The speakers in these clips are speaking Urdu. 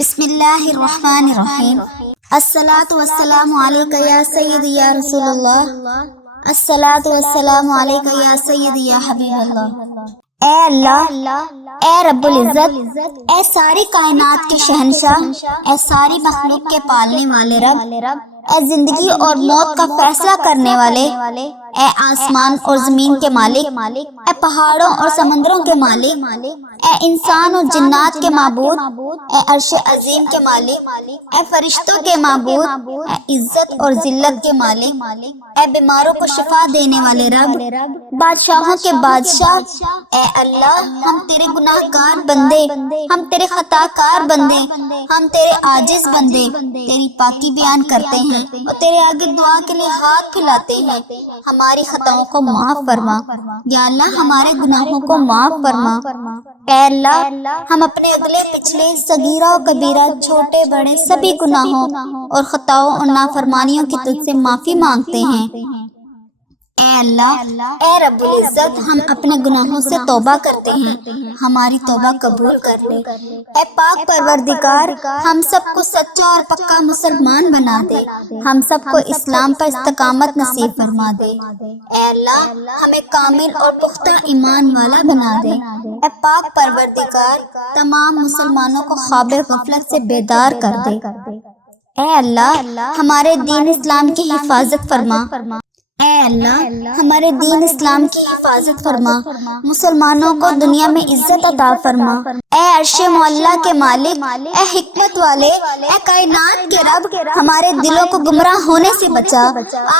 بسم اللہ الرحمن الرحیم۔ الصلاۃ والسلام علیکہ یا سیدی یا رسول اللہ، الصلاۃ والسلام علیکہ یا سیدی یا حبیب اللہ۔ اے اللہ، اے رب العزت، اے ساری کائنات کے شہنشاہ، اے ساری مخلوق کے پالنے والے رب، اے زندگی اور موت کا فیصلہ کرنے والے، اے آسمان اور زمین کے مالک، اے پہاڑوں اور سمندروں کے مالک، اے انسان اور جنات کے معبود، اے عرش عظیم کے مالک، اے فرشتوں کے معبود، اے عزت اور ذلت کے مالک، اے بیماروں کو شفا دینے والے رب، بادشاہوں کے بادشاہ، اے اللہ، ہم تیرے گناہ گار بندے، ہم تیرے خطا کار بندے، ہم تیرے عاجز بندے تیری پاکی بیان کرتے ہیں اور تیرے آگے دعا کے لیے ہاتھ پھیلاتے ہیں۔ ہماری خطاؤں کو معاف فرما یا اللہ، ہمارے گناہوں کو معاف فرما۔ اے اللہ، ہم اپنے اگلے پچھلے صغیرہ و کبیرہ، چھوٹے بڑے سبھی گناہوں اور خطاؤں اور نافرمانیوں کی تجھ سے معافی مانگتے ہیں۔ اے اللہ، اے رب العزت، ہم اپنے گناہوں سے توبہ کرتے ہیں، ہماری توبہ قبول کر لے۔ اے پاک پروردگار، ہم سب کو سچا اور پکا مسلمان بنا دے، ہم سب کو اسلام پر استقامت نصیب فرما دے۔ اے اللہ، ہمیں کامل اور پختہ ایمان والا بنا دے۔ اے پاک پروردگار، تمام مسلمانوں کو خواب غفلت سے بیدار کر دے۔ اے اللہ، ہمارے دین اسلام کی حفاظت فرما۔ اے اللہ، ہمارے دین اسلام کی حفاظت فرما، مسلمانوں کو دنیا میں عزت عطا فرما۔ اے عرش معلیٰ کے مالک، اے حکمت والے، اے کائنات کے رب، ہمارے دلوں کو گمراہ ہونے سے بچا۔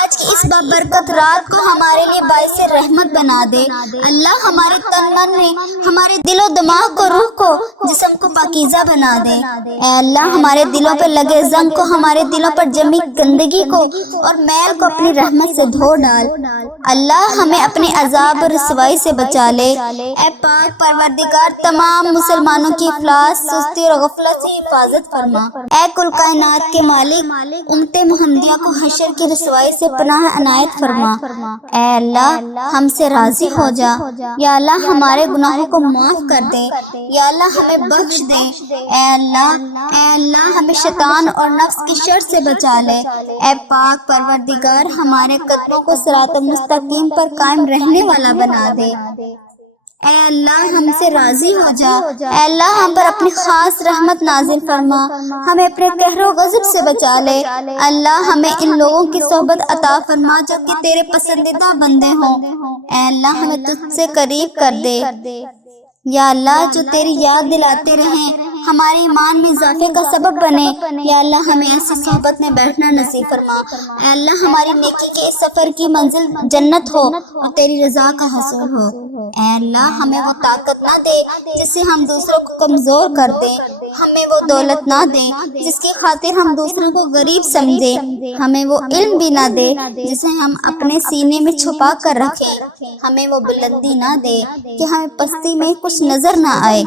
آج کی اس بابرکت رات کو ہمارے لیے باعث رحمت بنا دے۔ اللہ، ہمارے تن من میں، ہمارے دل و دماغ کو، روح کو، جسم کو پاکیزہ بنا دے۔ اے اللہ، ہمارے دلوں پر لگے زنگ کو، ہمارے دلوں پر جمی گندگی کو اور میل کو اپنی رحمت سے دھو ڈال۔ اللہ، ہمیں اپنے عذاب اور رسوائی سے بچا لے۔ اے پاک پروردگار، تمام مسلمانوں کی افلاس، سستی اور غفلت سے حفاظت فرما۔ اے کل کائنات کے مالک، امت محمدیہ کو حشر کی رسوائی سے پناہ عنایت فرما۔ اے اللہ، ہم سے راضی ہو جا۔ یا اللہ، ہمارے گناہوں کو معاف کر دے۔ یا اللہ، ہمیں بخش دے۔ اے اللہ، ہمیں شیطان اور نفس کی شر سے بچا لے۔ اے پاک پروردگار، ہمارے قدموں کو صراط مستقیم پر قائم رہنے والا بنا دے۔ اے اللہ، ہم سے راضی ہو جا۔ اے اللہ، ہم پر اپنی خاص رحمت نازل فرما، ہمیں اپنے قہر و غضب سے بچا لے۔ اللہ، ہمیں ان لوگوں کی صحبت عطا فرما جو کہ تیرے پسندیدہ بندے ہوں۔ اے اللہ، ہمیں تجھ سے قریب کر دے۔ یا اللہ، جو تیری یاد دلاتے رہیں، ہمارے ایمان میں اضافے کا سبب بنے۔ یا اللہ، ہمیں ایسی صحبت میں بیٹھنا نصیب فرما۔ اے اللہ، ہماری نیکی کے اس سفر کی منزل جنت ہو اور تیری رضا کا حصول ہو۔ اے اللہ، ہمیں وہ طاقت نہ دے جس سے ہم دوسروں کو کمزور کر دیں، ہمیں وہ دولت نہ دے جس کی خاطر ہم دوسروں کو غریب سمجھیں، ہمیں وہ علم بھی نہ دے جسے ہم اپنے سینے میں چھپا کر رکھیں، ہمیں وہ بلندی نہ دے کہ ہمیں پستی میں کچھ نظر نہ آئے۔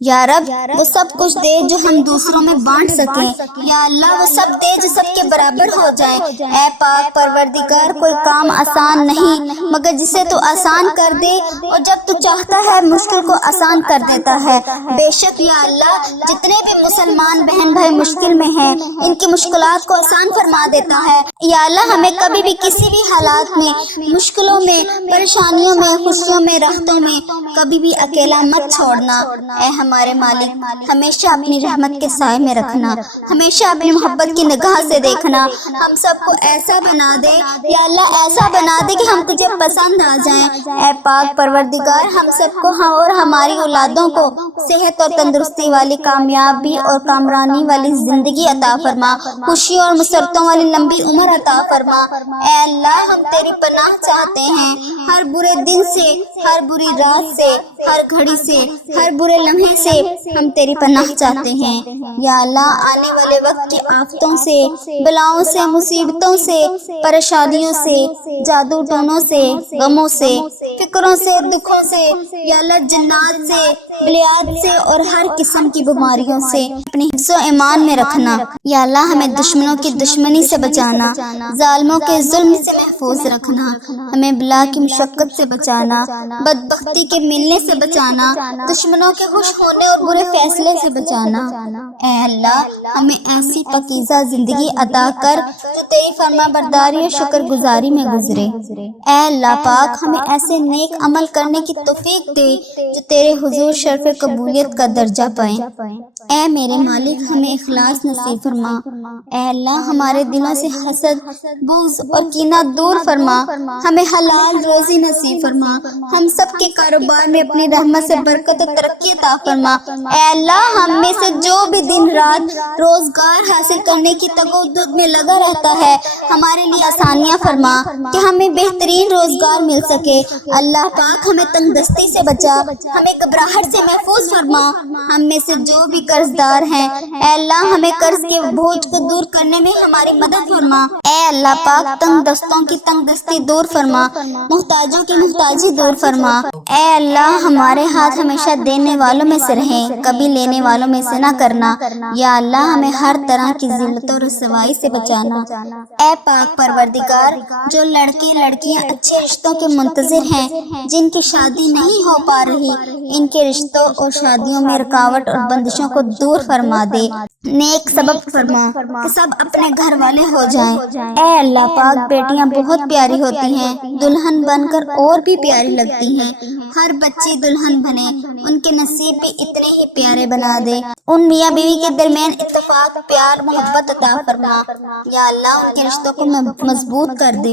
یا رب، وہ سب کچھ دے جو ہم دوسروں میں بانٹ سکیں۔ یا اللہ، وہ سب دے جو سب کے برابر ہو جائیں۔ اے پاک پروردگار، کوئی کام آسان نہیں مگر جسے تو آسان کر دے، اور جب تو چاہتا ہے مشکل کو آسان کر دیتا ہے۔ بے شک یا اللہ، جتنے بھی مسلمان بہن بھائی مشکل میں ہیں، ان کی مشکلات کو آسان فرما دیتا ہے۔ یا اللہ، ہمیں کبھی بھی کسی بھی حالات میں، مشکلوں میں، پریشانیوں میں، خوشیوں میں، راحتوں میں کبھی بھی اکیلا مت چھوڑنا۔ اے ہمارے مالک، ہمیشہ اپنی رحمت کے سائے میں رکھنا، ہمیشہ اپنی محبت کی نگاہ سے دیکھنا۔ ہم سب کو ایسا بنا دے یا اللہ، ایسا بنا دے کہ ہم تجھے پسند آ جائیں۔ اے پاک پروردگار، ہم سب کو اور ہماری اولادوں کو صحت اور تندرستی والی، کامیابی اور کامرانی والی زندگی عطا فرما، خوشیوں اور مسرتوں والی لمبی عمر عطا فرما۔ اے اللہ، ہم تیری پناہ چاہتے ہیں، ہر برے دن سے، ہر بری رات سے، ہر گھڑی سے، ہر برے لمحے سے ہم تیری پناہ چاہتے ہیں۔ یا اللہ، آنے والے وقت کی آفتوں سے، بلاؤں سے، مصیبتوں سے، پریشانیوں سے، جادو ٹونوں سے، غموں سے، فکروں سے، دکھوں سے، یا اللہ، جنات سے، بلیات سے اور ہر قسم کی بیماریوں سے اپنے حفظ و ایمان میں رکھنا۔ یا اللہ، ہمیں دشمنوں کی دشمنی سے بچانا، ظالموں کے ظلم سے محفوظ رکھنا، ہمیں بلا کی مشقت سے بچانا، بدبختی کے ملنے سے بچانا، دشمنوں کے خوش ہونے اور برے فیصلے سے بچانا۔ اے اللہ ہمیں ایسی پاکیزہ زندگی عطا کر جو تیری فرما برداری اور شکر گزاری میں گزرے۔ اے اللہ پاک ہمیں ایسے نیک عمل کرنے کی توفیق دے جو تیرے حضور شرف قبولیت کا درجہ پائیں۔ اے میرے مالک ہمیں اخلاص نصیب فرما۔ اے اللہ ہمارے دلوں سے حسد، بغض اور کینہ دور فرما، ہمیں حلال روزی نصیب فرما، ہم سب کے کاروبار میں اپنی رحمت سے برکت و ترقی عطا فرما۔ اے اللہ ہم میں سے جو بھی دن رات روزگار حاصل کرنے کی تگودد میں لگا رہتا ہے، ہمارے لیے آسانیاں فرما کہ ہمیں بہترین روزگار مل سکے۔ اللہ پاک ہمیں تنگ دستی سے بچا، ہمیں گھبراہٹ سے محفوظ فرما۔ ہم میں سے جو بھی قرض دار ہیں، اے اللہ ہمیں قرض کے بوجھ کو دور کرنے میں ہماری مدد فرما۔ اے اللہ پاک تنگ دستوں کی تنگ دستی دور فرما، محتاجوں کی محتاجی دور فرما۔ اے اللہ ہمارے ہاتھ ہمیشہ دینے والوں میں سے رہیں، کبھی لینے والوں میں سے نہ کرنا۔ یا اللہ ہمیں ہر طرح کی ذلت اور رسوائی سے بچانا۔ اے پاک پروردگار جو لڑکے لڑکیاں اچھے رشتوں کے منتظر ہیں، جن کی شادی نہیں ہو پا رہی، ان کے رشتوں اور شادیوں میں رکاوٹ اور بندشوں کو دور فرما دے، نیک سبب فرما کہ سب اپنے گھر والے ہو جائیں۔ اے اللہ پاک بیٹیاں بہت پیاری ہوتی ہیں، دلہن بن کر اور بھی پیاری لگتی ہیں۔ ہر بچی دلہن بنے، ان کے نصیب بھی اتنے ہی پیارے بنا دے۔ ان میاں بیوی کے درمیان اتفاق، پیار، محبت عطا فرما۔ یا اللہ ان کے رشتوں کو مضبوط کر دے۔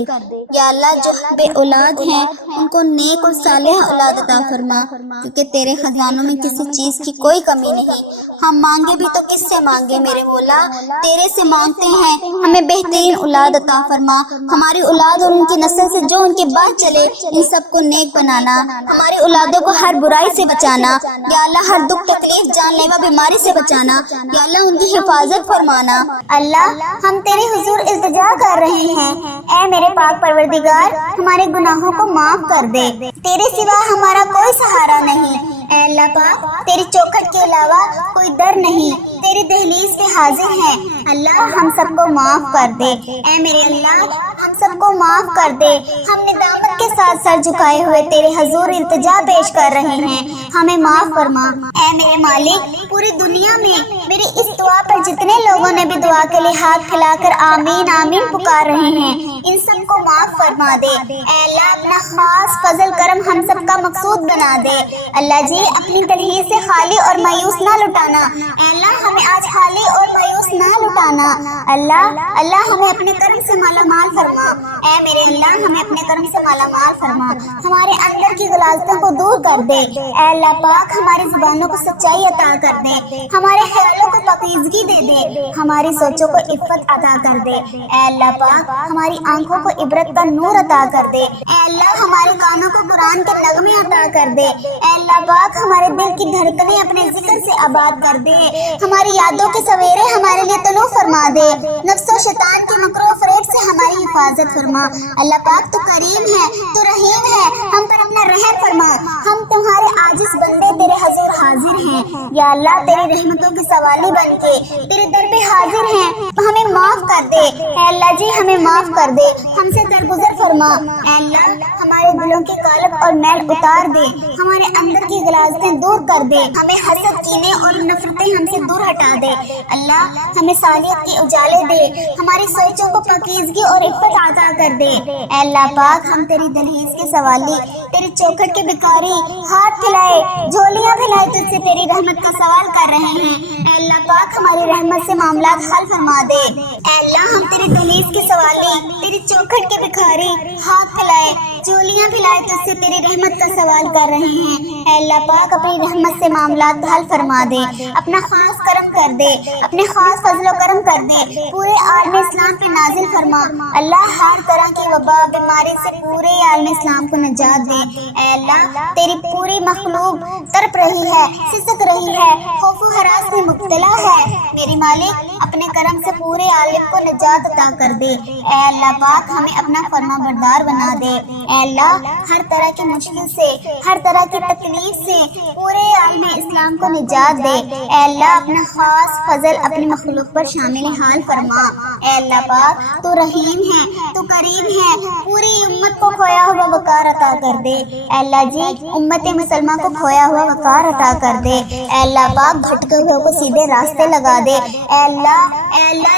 یا اللہ جو بے اولاد ہیں ان کو نیک اور صالح اولاد عطا فرما، کیونکہ تیرے خزانوں میں کسی چیز کی کوئی کمی نہیں۔ ہم مانگے بھی تو کس سے مانگے میرے مولا، تیرے سے مانگتے ہیں، ہمیں بہترین اولاد عطا فرما۔ ہماری اولاد اور ان کی نسل سے جو ان کے بعد چلے، ان سب کو نیک بنانا، ہماری اولادوں کو ہر برائی سے بچانا۔ یا اللہ ہر دکھ تکلیف، جان لیوا بیماری سے بچانا۔ یا اللہ ان کی حفاظت فرمانا۔ اللہ ہم تیرے حضور التجا کر رہے ہیں، اے میرے پاک پروردگار ہمارے گناہوں کو معاف کر دے، تیرے سوا ہمارا کوئی سہارا نہیں۔ اے اللہ پاک تیری چوکھٹ کے علاوہ کوئی در نہیں، تیری دہلیز پہ حاضر ہیں۔ اللہ ہم سب کو معاف کر دے، اے میرے اللہ ہم سب کو معاف کر دے۔ ہم ندامت کے ساتھ سر جھکائے ہوئے تیرے حضور التجا پیش کر رہے ہیں، ہمیں معاف فرما۔ اے میرے مالک پوری دنیا میں میری اس دعا پر جتنے لوگوں نے بھی دعا کے لیے ہاتھ پھیلا کر آمین آمین پکار رہے ہیں، ان سب کو معاف فرما دے۔ اے اللہ اپنا خاص فضل کرم ہم سب کا مقصود بنا دے۔ اللہ جی اپنی دہلیز سے خالی اور مایوس نہ لٹانا، اے اللہ ہمیں آج خالی اور مایوس نہ لٹانا۔ اللہ ہمیں اپنے کرم سے مالا مال فرما، اے میرے اللہ ہمیں اپنے کرم سے مالا مال فرما، ہمارے اندر کی غلاظتوں کو دور کر دے۔ اے اللہ پاک ہماری زبانوں کو سچائی عطا کر دے، ہمارے خیالوں کو پاکیزگی دے دے، ہماری سوچوں کو عفت عطا کر دے۔ اے اللہ پاک ہماری آنکھوں کو عبرت کا نور عطا کر دے۔ اے اللہ ہمارے کانوں کو قرآن کے نغمے عطا کر دے۔ اے اللہ پاک ہمارے دل کی دھڑکنیں اپنے ذکر سے آباد کر دے، ہماری یادوں کے سویرے ہمارے لیے طلوع فرما دے، نفس و شیطان کے مکر و فریب سے ہماری حفاظت فرما۔ اللہ پاک تو کریم ہے، تو رحیم ہے، ہم پر اپنا رحم فرما، ہم تمہارے عاجز بندے تیرے حضور حاضر ہیں۔ یا اللہ تیری رحمتوں کے سوالی بن کے تیرے در پہ حاضر ہیں، ہمیں معاف کر دے۔ اے اللہ جی ہمیں معاف کر دے، ہم سے درگزر فرما۔ اے اللہ ہمارے دلوں کی کالب اور میل اتار دے، ہمارے اندر کی غلاظتیں دور کر دے، ہمیں حسد، کینے اور نفرتیں ہم سے دور ہٹا دے۔ اللہ ہمیں صالحیت کے اجالے دے، ہماری سوچوں کو پاکیزگی اور عفت عطا کر دے۔ اے اللہ پاک ہم تیری دہلیز کے سوالی، تیری چوکھٹ کے بھکاری، ہاتھ پھیلائے، جھولیاں پھیلائے تجھ سے تیری رحمت کا سوال کر رہے ہیں۔ اے اللہ پاک ہماری رحمت سے معاملات حل فرما دے۔ اے اللہ ہم تیری دہلیز کے سوالی، تیری چوکھٹ کے بھکاری، ہاتھ پھیلائے، جھولیاں پھیلائے تجھ سے تیری رحمت کا سوال کر رہے ہیں۔ اے اللہ پاک اپنی رحمت سے معاملات حل فرما دے، اپنا خاص کرم کر دے، اپنے خاص فضل و کرم کر دے، پورے عالم اسلام پہ نازل فرما۔ اللہ ہر طرح کی وبا بیماری سے پورے عالم اسلام کو نجات دے۔ اے اللہ تیری پوری مخلوق تڑپ رہی ہے، سسک رہی ہے، خوف و ہراس میں مبتلا ہے، میری مالک اپنے کرم سے پورے عالم کو نجات عطا کر دے۔ اے اللہ پاک ہمیں اپنا فرما بردار بنا دے۔ اے اللہ ہر طرح کی مشکل سے، ہر طرح کی تکلیف سے پورے عالم اسلام کو نجات دے۔ اے اللہ اپنا خاص فضل اپنی مخلوق پر شامل حال فرما۔ اے اللہ پاک تو رحیم ہے، تو کریم ہے، پوری امت کو کھویا ہوا وقار عطا کر دے۔ اے اللہ جی امت مسلمہ کو کھویا ہوا وقار عطا کر دے۔ اے اللہ پاک بھٹکے ہوئے کو سیدھے راستے لگا دے۔ اے اللہ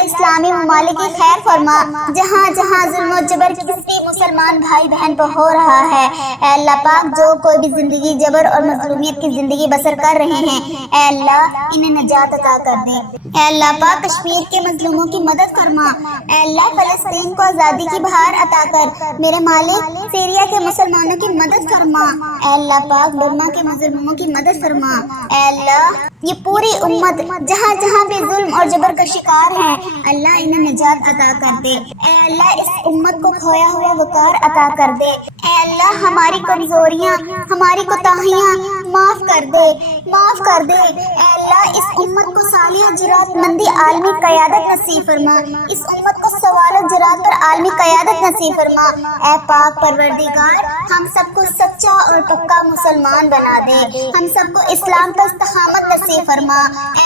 اسلامی ممالک کی خیر فرما، جہاں جہاں ظلم و جبر کسی مسلمان بھائی بہن پر ہو رہا ہے۔ اے اللہ پاک جو کوئی بھی زندگی جبر اور مظلومیت کی زندگی بسر کر رہے ہیں، اے اللہ انہیں نجات عطا کر دے۔ اے اللہ پاک کشمیر کے مظلوموں کی مدد فرما۔ اے اللہ فلسطین کو آزادی کی بہار عطا کر۔ میرے مالک سیریا کے مسلمانوں کی مدد فرما۔ اے اللہ پاک برما کے مظلوموں کی مدد فرما۔ اے اللہ یہ پوری امت جہاں جہاں بھی ظلم اور جبر کا شکار ہے، اللہ انہیں نجات عطا کر دے۔ اے اللہ اس امت کو کھویا ہوا وقار عطا کر دے۔ اے اللہ ہماری کمزوریاں، ہماری کوتاہیاں معاف کر دے، معاف کر دے۔ اے اللہ اس امت کو صالح جرات مندی عالمی قیادت نصیب فرما۔ اس امت کو سوال و جرات پر عالمی قیادت نصیب فرما۔ اے پاک پروردگار ہم سب کو سچا اور پکا مسلمان بنا دے، ہم سب کو اسلام پر استقامت نصیب فرما۔ اے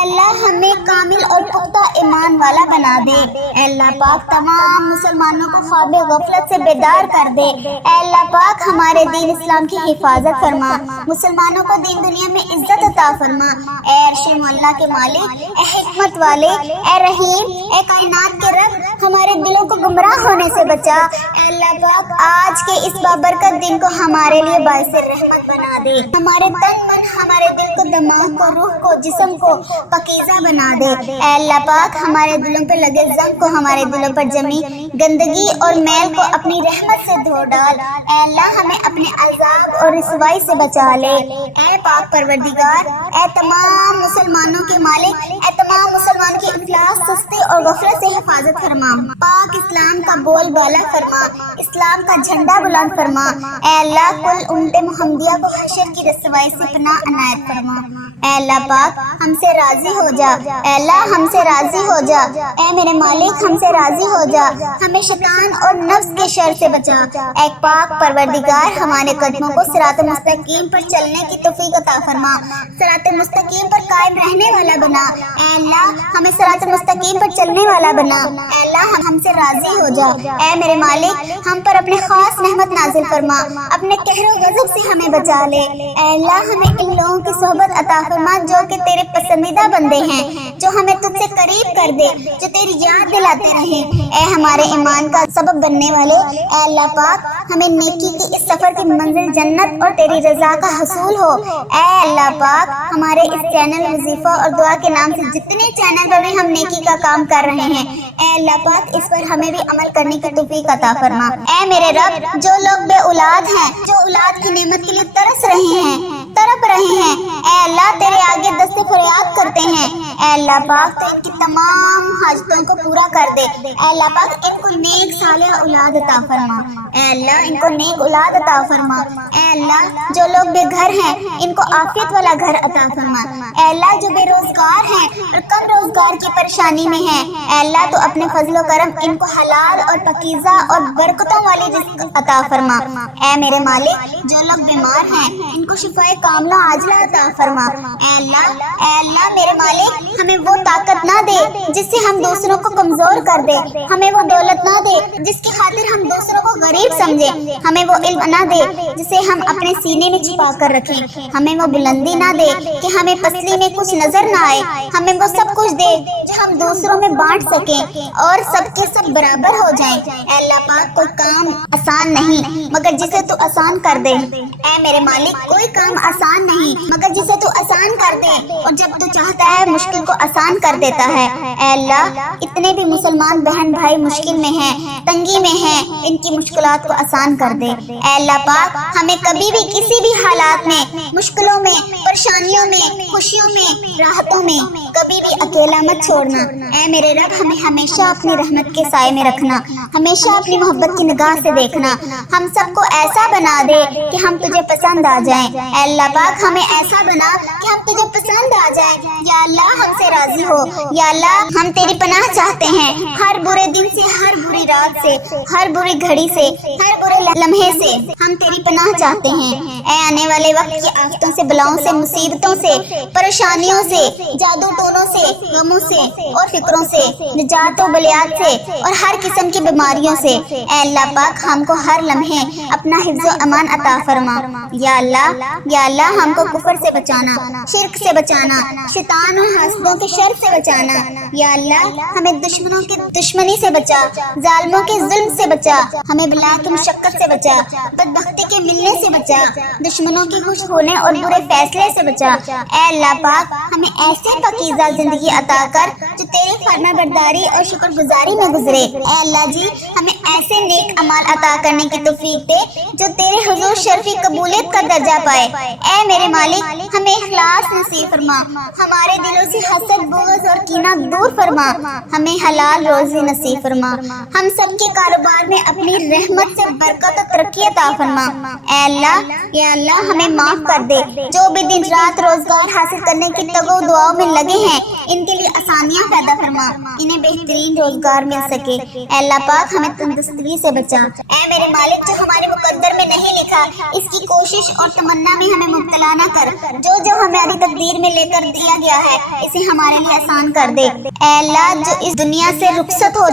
اللہ ہمیں کامل اور پختہ ایمان والا بنا دے۔ اے اللہ پاک تمام مسلمانوں کو خواب غفلت سے بیدار کر دے۔ اے اللہ پاک ہمارے دین اسلام کی حفاظت فرما، مسلمانوں کو دین دنیا میں عزت عطا فرما۔ اے عرش معلیٰ کے مالک، اے حکمت والے، اے رحیم، اے کائنات کے رب ہمارے دلوں کو گمراہ ہونے سے بچا۔ اے اللہ پاک آج کے اس بابرکت دن کو ہمارے لیے باعث رحمت بنا دے۔ ہمارے تن من، ہمارے دل کو، دماغ کو، روح کو، جسم کو پاکیزہ بنا دے۔ اے اللہ پاک ہمارے دلوں پر لگے زنگ کو، ہمارے دلوں پر جمی گندگی اور میل کو اپنی رحمت سے دھو ڈال۔ اے اللہ ہمیں اپنے عذاب اور رسوائی سے بچا لے۔ اے پاک پروردگار، اے تمام مسلمانوں کے مالک، اے تمام مسلمانوں کی افلاس، سستی اور غفلت سے حفاظت فرما۔ پاک اسلام کا بول بالا فرما، اسلام کا جھنڈا بلند فرما۔ اے اللہ کل امت محمدیہ کو حشر کی رسوائی سے پناہ عنایت فرما۔ اے اللہ پاک ہم سے راضی ہو جا۔ اے اللہ ہم سے راضی ہو جا۔ اے میرے مالک ہم سے راضی ہو جا، ہمیں شیطان اور نفس کے شر سے بچا۔ اے پاک پروردگار ہمارے قدموں کو صراط مستقیم پر چلنے کی توفیق عطا فرما، صراط مستقیم پر قائم رہنے والا بنا۔ اے اللہ ہمیں صراط مستقیم پر چلنے والا بنا۔ اے اللہ ہم سے راضی ہو جا۔ اے میرے مالک ہم پر اپنے خاص نعمت نازل فرما، اپنے قہر و غضب سے ہمیں بچا لے۔ اے اللہ ہمیں ان لوگوں کی صحبت عطا فرما جو کہ تیرے پسندیدہ بندے ہیں، جو ہمیں تجھ سے قریب کر دے، جو تیری یاد دلاتے رہیں۔ اے ہمارے ایمان کا سبب بننے والے، اے اللہ پاک ہمیں نیکی کی اس سفر کی منزل جنت اور تیری رضا کا حصول ہو۔ اے اللہ پاک ہمارے اس چینل وظیفہ اور دعا کے نام سے جتنے چینل پر بھی ہم نیکی کا کام کر رہے ہیں، اے اللہ پاک اس پر ہمیں بھی عمل کرنے کی توفیق عطا فرما۔ اے میرے رب جو لوگ بے اولاد ہیں، جو اولاد کی نعمت کے لیے ترس رہے ہیں، تڑپ رہے ہیں، اے اللہ تیرے آگے دست فریاد کرتے ہیں۔ اے اللہ پاک تو ان کی تمام حاجتوں کو پورا کر دے۔ اے اللہ پاک ان کو نیک صالح اولاد عطا فرما۔ اے اللہ ان کو نیک اولاد عطا فرما۔ اے اللہ جو لوگ بے گھر ہیں ان کو عافیت والا گھر عطا فرما۔ اے اللہ جو بے روزگار ہیں اور کم روزگار کی پریشانی میں ہیں، اے اللہ تو اپنے فضل و کرم ان کو حلال اور پاکیزہ اور برکتوں والی رزق عطا فرما۔ اے میرے مالک جو لوگ بیمار ہیں ان کو شفائے کاملہ عاجلہ عطا فرما۔ اے اللہ میرے مالک ہمیں وہ طاقت نہ دے جس سے ہم دوسروں کو کمزور کر دے، ہمیں وہ دولت نہ دے جس کی خاطر ہم دوسروں کو غریب سمجھے، ہمیں وہ علم نہ دے جسے ہم اپنے سینے میں چھپا کر رکھیں، ہمیں وہ بلندی نہ دے کہ ہمیں پسلی میں کچھ نظر نہ آئے، ہمیں وہ سب کچھ دے جو ہم دوسروں میں بانٹ سکیں اور سب کے سب برابر ہو جائیں۔ اے اللہ پاک کوئی کام آسان نہیں مگر جسے تو آسان کر دے۔ اے میرے مالک کوئی کام آسان نہیں مگر جسے تو آسان کر دے، اور جب تو چاہتا ہے مشکل کو آسان کر دیتا ہے۔ اے اللہ اتنے بھی مسلمان بہن بھائی مشکل میں ہیں، تنگی میں ہیں، ان کی مشکلات کو آسان کر دے۔ اے اللہ پاک ہمیں کبھی بھی کسی بھی حالات میں، مشکلوں میں، پریشانیوں میں، خوشیوں میں، راحتوں میں کبھی بھی اکیلا مت چھوڑنا۔ اے میرے رب ہمیں ہمیشہ اپنی رحمت کے سائے میں رکھنا، ہمیشہ اپنی محبت کی نگاہ سے دیکھنا، ہم سب کو ایسا بنا دے کہ ہم تجھے پسند آ جائیں۔ اے اللہ پاک ہمیں ایسا بنا کہ ہم تجھے پسند آ جائیں۔ یا اللہ ہم سے راضی ہو، یا اللہ ہم تیری پناہ چاہتے ہیں ہر برے دن سے، ہر بری رات سے، ہر بری گھڑی سے، ہر برے لمحے سے ہم تیری پناہ چاہتے ہیں۔ اے آنے والے وقت کی آفتوں سے، بلاؤں سے، مصیبتوں سے، پریشانیوں سے، جادو ٹونوں سے، غموں سے اور فکروں سے، نجات و بلیات سے اور ہر قسم کی بیماریوں سے اے اللہ پاک ہم کو ہر لمحے اپنا حفظ و امان عطا فرما۔ یا اللہ ہم کو کفر سے بچانا، شرک سے بچانا، شیطان اور حاسدوں کے شر سے بچانا۔ یا اللہ ہمیں دشمنوں کی دشمنی سے بچا، ظالموں کے ظلم سے بچا، ہمیں بلا کی مشقت سے بچا، بدبختی کے ملنے سے بچا، دشمنوں کے خوش ہونے اور برے فیصلے سے بچا۔ اے اللہ پاک ہمیں ایسے پاکیزہ زندگی عطا کر جو تیری فرما برداری اور شکر گزاری میں گزرے۔ اے اللہ جی ہمیں ایسے نیک اعمال عطا کرنے کی توفیق دے جو تیرے حضور شرفی قبولیت کا درجہ پائے۔ اے میرے مالک ہمیں اخلاص نصیب فرما، ہمارے دلوں سے حسد، بغض اور کینہ دور فرما، ہمیں حلال روزی نصیب فرما، ہم سب کے کاروبار میں اپنی رحمت سے برکت و ترقی عطا فرما۔ اے اللہ یا اللہ ہمیں معاف کر دے، جو بھی دن رات روزگار حاصل کرنے کی تگو دعاؤں میں لگے ہیں ان کے لیے آسانیاں پیدا فرما، انہیں بہترین روزگار مل سکے۔ اے اللہ پاک ہمیں تندرستی سے بچا۔ اے میرے مالک جو ہمارے مقدر میں نہیں لکھا اس کی کوشش اور تمنا میں ہمیں مبتلا نہ کر، جو ہماری تقدیر میں لے کر دیا گیا ہے اسے ہمارے لیے آسان کر دے۔ اے اللہ جو اس دنیا سے رخصت ہو